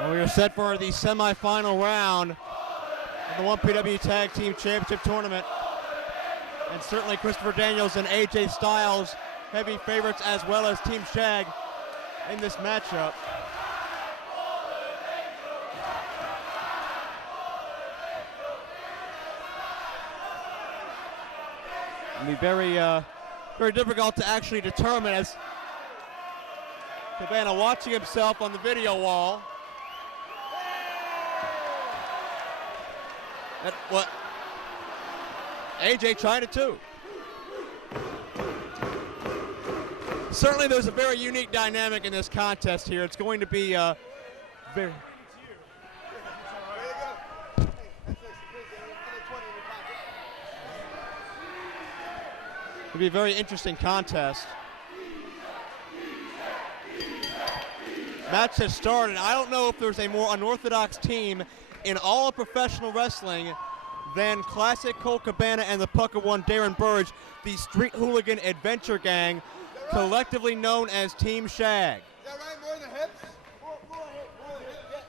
Well, we are set for the semifinal round of the 1PW Tag Team Championship Tournament. And certainly Christopher Daniels and AJ Styles, heavy favorites, as well as Team S.H.A.G in this matchup. It'll be very difficult to actually determine, as Cabana watching himself on the video wall. That what AJ tried it too. Certainly there's a very unique dynamic in this contest here. It's going to be very... It'll be a very interesting contest. Match has started. I don't know if there's a more unorthodox team in all of professional wrestling than Classic Colt Cabana and the Pucker One Darren Burge, the Street Hooligan Adventure Gang, collectively known as Team S.H.A.G. Is that right? More in the hips? More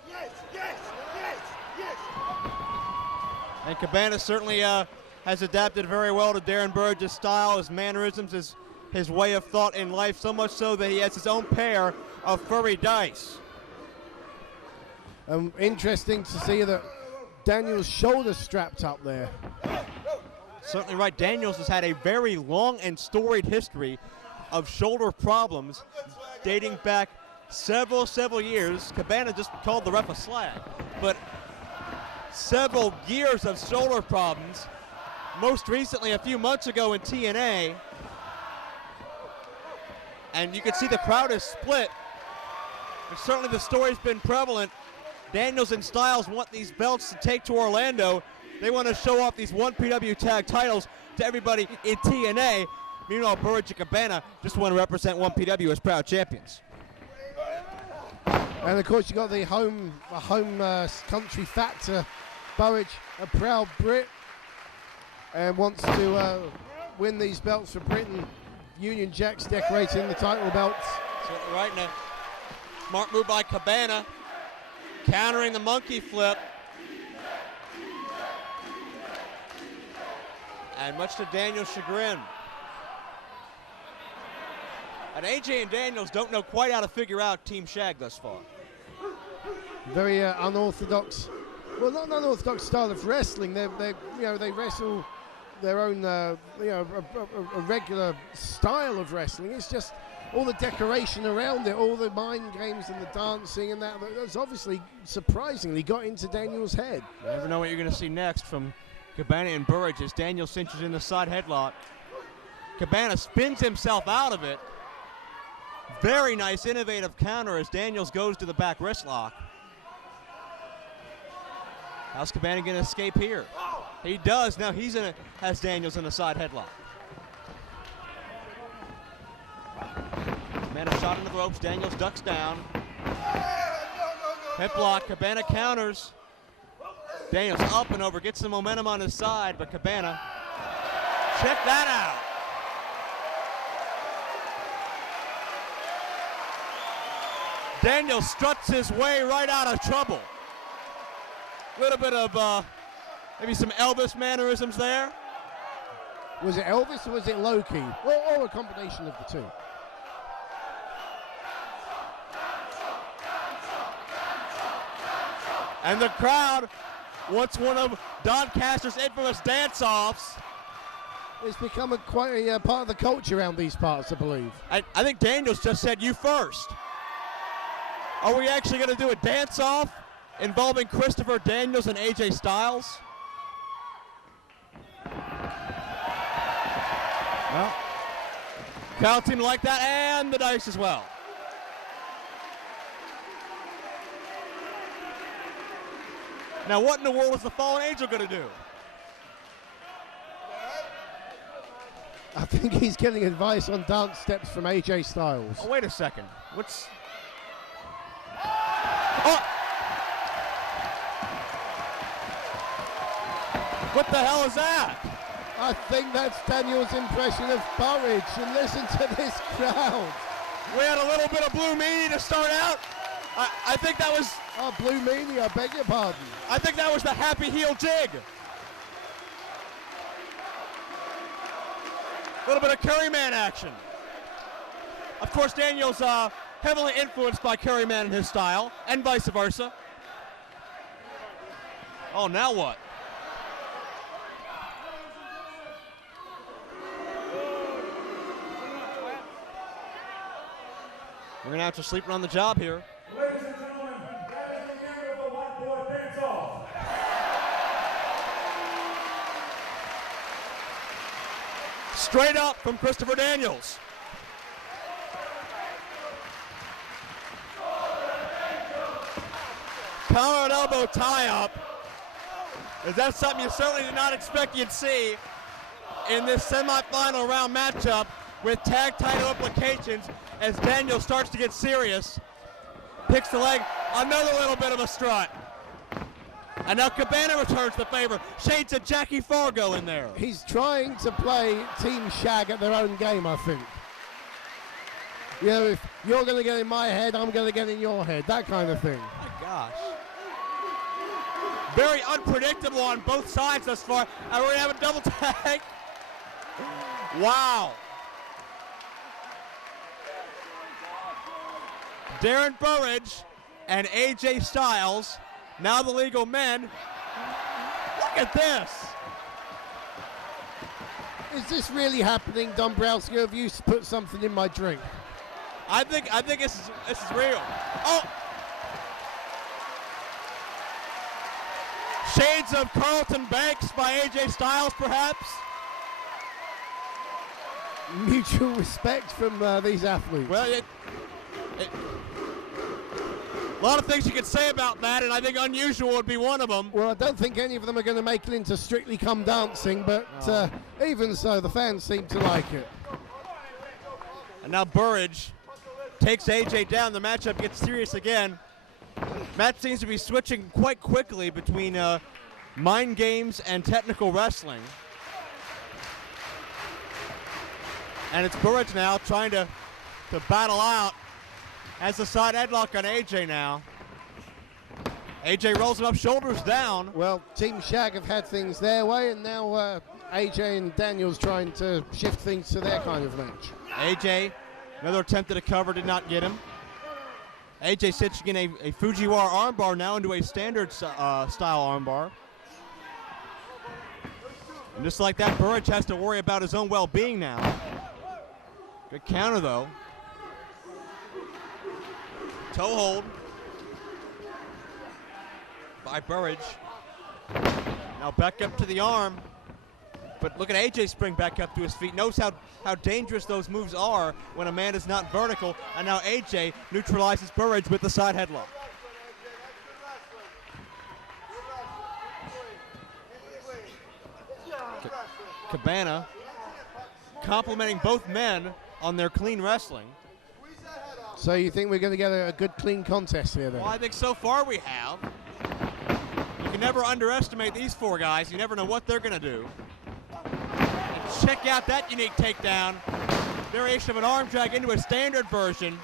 yes, yes, yes, yes. And Cabana certainly has adapted very well to Darren Burge's style, his mannerisms, his way of thought in life, so much so that he has his own pair of furry dice. Interesting to see that Daniels' shoulder strapped up there. Certainly right. Daniels has had a very long and storied history of shoulder problems dating back several years. Cabana just called the ref a slag, but several years of shoulder problems. Most recently, a few months ago in TNA, and you can see the crowd is split. And certainly the story's been prevalent. Daniels and Styles want these belts to take to Orlando. They want to show off these 1PW tag titles to everybody in TNA. Meanwhile, Burge and Cabana just want to represent 1PW as proud champions. And of course, you got the home country factor. Burge, a proud Brit, and wants to win these belts for Britain. Union Jacks decorating the title belts. Certainly right now. Smart move by Cabana, countering the monkey flip. And much to Daniel's chagrin. And AJ and Daniels don't know quite how to figure out Team S.H.A.G thus far. Very unorthodox, well, not an unorthodox style of wrestling. They wrestle their own a regular style of wrestling. It's just all the decoration around it, all the mind games and the dancing and that's obviously surprisingly got into Daniel's head. You never know what you're going to see next from Cabana and Burge as Daniel cinches in the side headlock. Cabana spins himself out of it. Very nice, innovative counter as Daniels goes to the back wrist lock. How's Cabana going to escape here? He does. Now has Daniels in the side headlock. Cabana shot into the ropes. Daniels ducks down. Hip lock. Cabana counters. Daniels up and over, gets the momentum on his side, but Cabana, check that out. Daniels struts his way right out of trouble. A little bit of maybe some Elvis mannerisms there. Was it Elvis or was it Loki? Or a combination of the two? And the crowd wants one of Doncaster's infamous dance-offs. It's become quite a part of the culture around these parts, I believe. I think Daniels just said, "You first." Are we actually going to do a dance-off involving Christopher Daniels and AJ Styles? Well, crowd seemed to like that, and the dice as well. Now, what in the world is the Fallen Angel going to do? I think he's getting advice on dance steps from AJ Styles. Oh, wait a second. What's... Oh! What the hell is that? I think that's Daniel's impression of Burge, and listen to this crowd. We had a little bit of blue meanie to start out. I think that was. Oh, Blue Meanie, I beg your pardon. I think that was the happy heel jig. A little bit of Curryman action. Of course, Daniels heavily influenced by Curryman in his style, and vice versa. Oh, now what? We're gonna have to sleep on the job here. Ladies and gentlemen, that is the end of the whiteboard dance-off. Straight up from Christopher Daniels. Collar and elbow tie-up. Is that something you certainly did not expect you'd see in this semifinal round matchup with tag title implications as Daniels starts to get serious. Picks the leg, another little bit of a strut. And now Cabana returns the favor. Shades of Jackie Fargo in there. He's trying to play Team S.H.A.G at their own game, I think. You know, if you're going to get in my head, I'm going to get in your head. That kind of thing. My gosh. Very unpredictable on both sides thus far. And we're going to have a double tag. Wow. Darren Burridge and AJ Styles, now the legal men. Look at this. Is this really happening, Dombrowski? Have you put something in my drink? I think this is real. Oh! Shades of Carlton Banks by AJ Styles, perhaps. Mutual respect from these athletes. Well, a lot of things you could say about that, and I think unusual would be one of them. Well, I don't think any of them are going to make it into Strictly Come Dancing, but even so, the fans seem to like it. And now Burridge takes AJ down. The matchup gets serious again. Matt seems to be switching quite quickly between mind games and technical wrestling. And it's Burridge now trying to battle out. Has the side headlock on AJ now. AJ rolls him up, shoulders down. Well, Team S.H.A.G have had things their way, and now AJ and Daniels trying to shift things to their kind of match. AJ, another attempt at a cover, did not get him. AJ stitching in a Fujiwara armbar now into a standard style armbar. And just like that, Burridge has to worry about his own well-being now. Good counter, though. Toe hold by Burridge. Now back up to the arm. But look at AJ spring back up to his feet. Knows how dangerous those moves are when a man is not vertical. And now AJ neutralizes Burridge with the side headlock. Cabana complimenting both men on their clean wrestling. So you think we're going to get a good, clean contest here, then? Well, I think so far we have. You can never underestimate these four guys. You never know what they're going to do. And check out that unique takedown. Variation of an arm drag into a standard version.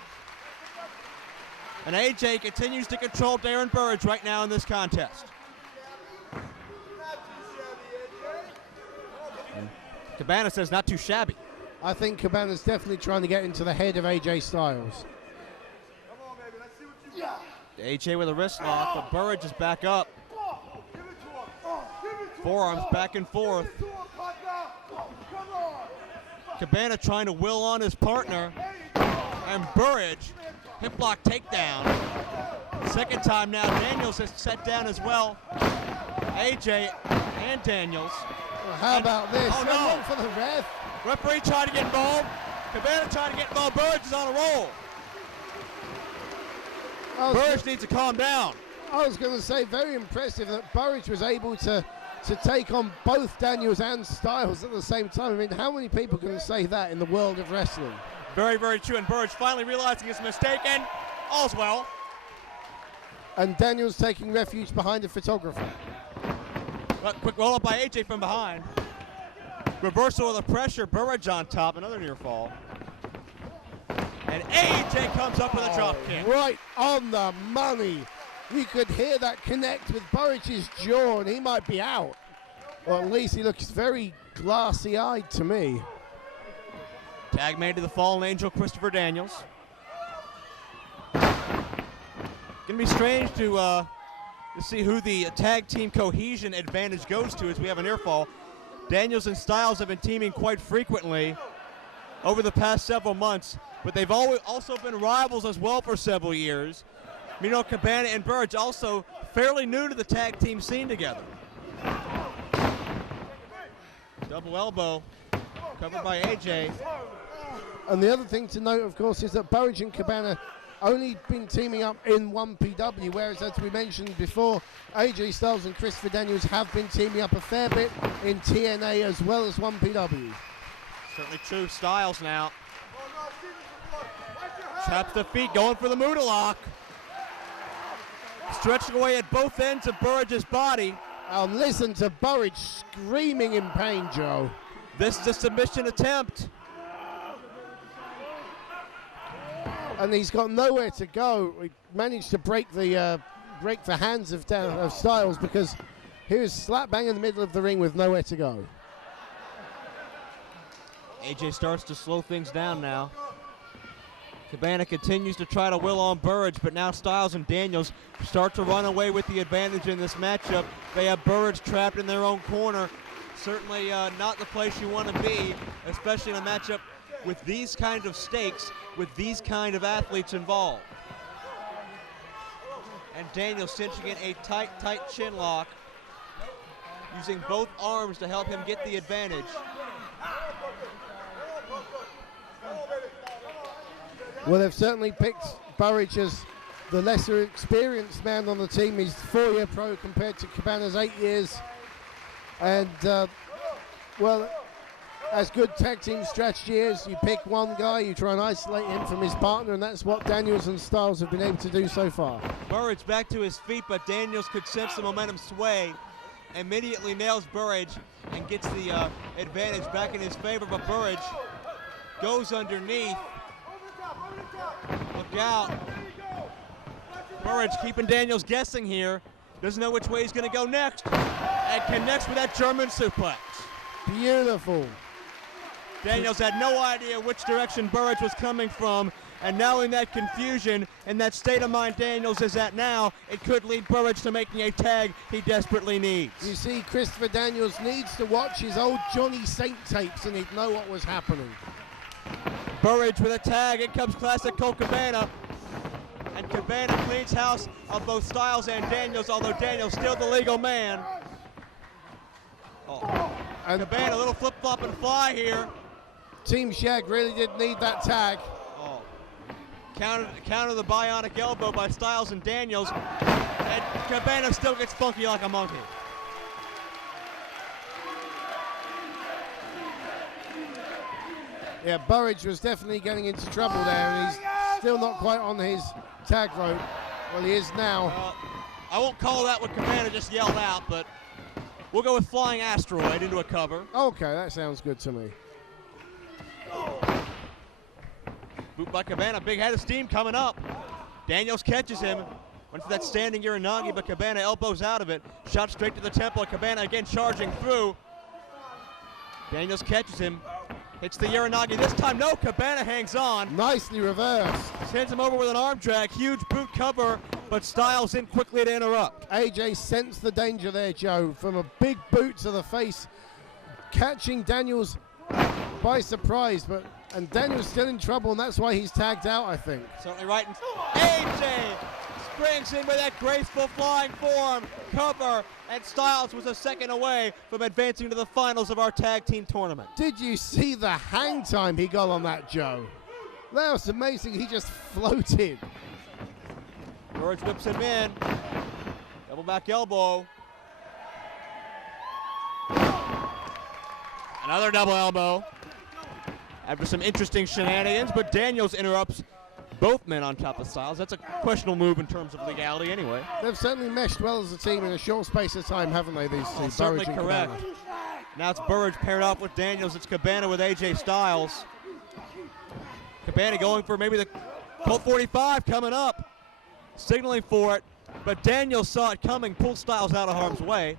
And AJ continues to control Darren Burridge right now in this contest. And Cabana says not too shabby. I think Cabana's definitely trying to get into the head of AJ Styles. AJ with a wrist lock, but Burridge is back up. Forearms back and forth. Cabana trying to will on his partner. And Burridge, hip lock takedown. Second time now, Daniels has set down as well. AJ and Daniels. Well, how about this? Oh, no. One for the ref. Referee trying to get involved. Cabana trying to get involved. Burridge is on a roll. Burridge needs to calm down. I was going to say, very impressive that Burridge was able to take on both Daniels and Styles at the same time. I mean, how many people can say that in the world of wrestling? Very, very true. And Burridge finally realizing his mistake, and all's well. And Daniels taking refuge behind a photographer. But quick roll up by AJ from behind. Reversal of the pressure. Burridge on top. Another near fall. And AJ comes up with a drop kick. Right on the money. You could hear that connect with Burridge's jaw, and he might be out. Or at least he looks very glassy-eyed to me. Tag made to the fallen angel, Christopher Daniels. Gonna be strange to see who the tag team cohesion advantage goes to as we have an ear fall. Daniels and Styles have been teaming quite frequently over the past several months, but they've also been rivals as well for several years. Mino Cabana and Burridge also fairly new to the tag team scene together. Double elbow, covered by AJ. And the other thing to note, of course, is that Burridge and Cabana only been teaming up in 1PW, whereas, as we mentioned before, AJ Styles and Christopher Daniels have been teaming up a fair bit in TNA as well as 1PW. Certainly true. Styles now. Traps the feet, going for the Muda lock. Stretching away at both ends of Burridge's body. Listen to Burridge screaming in pain, Joe. This is a submission attempt. And he's got nowhere to go. He managed to break the hands of Styles because he was slap bang in the middle of the ring with nowhere to go. AJ starts to slow things down now. Cabana continues to try to will on Burridge, but now Styles and Daniels start to run away with the advantage in this matchup. They have Burridge trapped in their own corner. Certainly not the place you want to be, especially in a matchup with these kinds of stakes, with these kind of athletes involved. And Daniels cinching in a tight chin lock, using both arms to help him get the advantage. Well, they've certainly picked Burridge as the lesser experienced man on the team. He's 4-year pro compared to Cabana's 8 years. And, well, as good tag team strategy is, you pick one guy, you try and isolate him from his partner, and that's what Daniels and Styles have been able to do so far. Burridge back to his feet, but Daniels could sense the momentum sway. Immediately nails Burridge and gets the advantage back in his favor, but Burridge goes underneath. Look out. Burridge keeping Daniels guessing here. Doesn't know which way he's going to go next. And connects with that German suplex. Beautiful. Daniels had no idea which direction Burridge was coming from. And now in that confusion, in that state of mind Daniels is at now, it could lead Burridge to making a tag he desperately needs. You see, Christopher Daniels needs to watch his old Johnny Saint tapes and he'd know what was happening. Burridge with a tag. In comes Classic Colt Cabana. And Cabana cleans house of both Styles and Daniels, although Daniels still the legal man. Oh. And Cabana, a little flip-flop and fly here. Team S.H.A.G really did need that tag. Oh. Counter the bionic elbow by Styles and Daniels. And Cabana still gets funky like a monkey. Yeah, Burridge was definitely getting into trouble there, and he's still not quite on his tag rope. Well, he is now. I won't call that what Cabana just yelled out, but we'll go with Flying Asteroid into a cover. Okay, that sounds good to me. Boot by Cabana, big head of steam coming up. Daniels catches him. Went for that standing Uranagi, but Cabana elbows out of it. Shot straight to the temple. Cabana again charging through. Daniels catches him. Hits the Uranagi. This time, no. Cabana hangs on. Nicely reversed. Sends him over with an arm drag. Huge boot cover, but Styles in quickly to interrupt. AJ sensed the danger there, Joe, from a big boot to the face, catching Daniels by surprise. And Daniels still in trouble, and that's why he's tagged out, I think. Certainly right. AJ springs in with that graceful flying form cover, and Styles was a second away from advancing to the finals of our tag team tournament. Did you see the hang time he got on that, Joe? That was amazing. He just floated. Burridge whips him in. Double back elbow. Another double elbow. After some interesting shenanigans, but Daniels interrupts both men on top of Styles. That's a questionable move in terms of legality anyway. They've certainly meshed well as a team in a short space of time, haven't they, these two? Certainly correct. Now it's Burridge paired up with Daniels. It's Cabana with AJ Styles. Cabana going for maybe the Colt 45 coming up, signaling for it, but Daniels saw it coming, pulled Styles out of harm's way.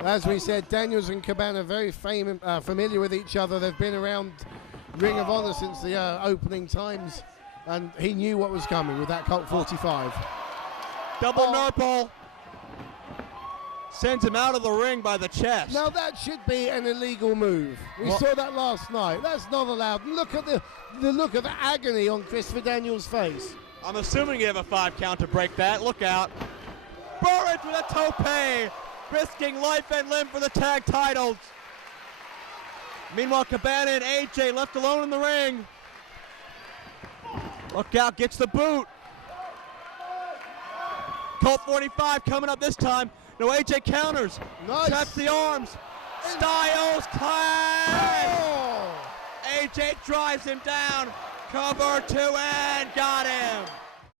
As we said, Daniels and Cabana very familiar with each other. They've been around Ring of Honor since the opening times, and he knew what was coming with that Colt 45. Double Nurple sends him out of the ring by the chest. Now that should be an illegal move. We saw that last night. That's not allowed. Look at the look of agony on Christopher Daniels' face. I'm assuming you have a 5 count to break that. Look out. Burridge with a tope, risking life and limb for the tag titles. Meanwhile, Cabana and AJ left alone in the ring. Look out, gets the boot. Colt 45 coming up this time. No, AJ counters. Nice. Traps the arms. Styles climb. Oh! AJ drives him down. Cover 2 and got him.